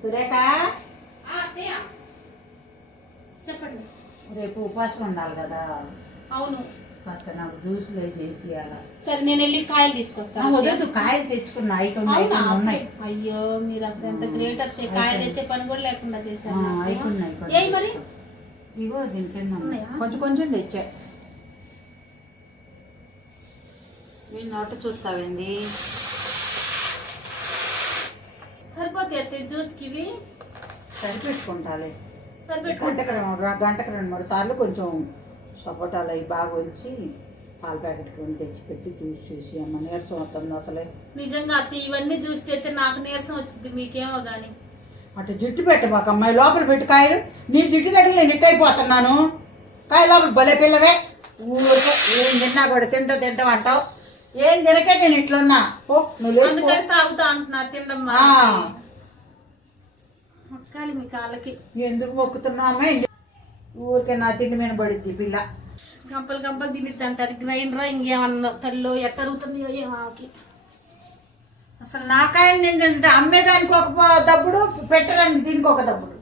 సురేఖ చెప్పండి. రేపు ఉపాసం ఉండాలి కదా. అవును. కాస్త నాకు జ్యూస్లో చేసి ఇవ్వాలి. సరే నేను వెళ్ళి కాయలు తీసుకొస్తాను. వద్దు, కాయలు తెచ్చుకున్నా ఉన్నాయి. అయ్యో మీరు అసలు ఎంత గ్రేట్ అత్తే, కాయలు తెచ్చే పని కూడా లేకుండా చేశాను. అయిపోయినాయి. ఏ మరి ఇగో దీని కింద కొంచెం కొంచెం తెచ్చా. నేను నోట చూస్తావేంది? సరిపోతాయి అత్తే జ్యూస్కి ఇవి? సరిపెట్టుకుంటాలే. సరిపెట్టుకుంటా. గంటకు 2-3 సార్లు కొంచెం సపోటాలు అవి బాగా వచ్చి పాల ప్యాకెట్ కొని తెచ్చిపెట్టి జ్యూస్ చూసి అమ్మ నీరసం అవుతుంది అసలే. నిజంగా అత్తే ఇవన్నీ జ్యూస్ చేస్తే నాకు నీరసం వచ్చింది, మీకేమో కానీ. అటు జుట్టు పెట్టబాక అమ్మాయి, లోపల పెట్టి కాయలు. నీ జుట్టు దగ్గర నేను ఇట్ అయిపోతున్నాను. కాయ లోపల భలే పిల్లవే. ఊరికే ఏం తిన్నా కూడా తింటాం అంటావు. ఏం తినకే నేను ఇట్లున్నా. ఓ నువ్వు తాగుతా అంటున్నారు తినడం మొక్కాలి మీ కాళ్ళకి. ఎందుకు మొక్కుతున్నావు అమ్మాయి? ఊరికే నా తిండి మీద పడుద్ది పిల్ల. కంపలు తినిద్ది అంటే అది గ్రైండర్ ఇంకేమన్నా తల్లిలో ఎట్టరుగుతుందో ఏమాకి. అసలు నా కాయలు నేను తింటే అమ్మేదానికి ఒక దబ్బుడు, పెట్టడానికి దీనికి ఒక దబ్బుడు.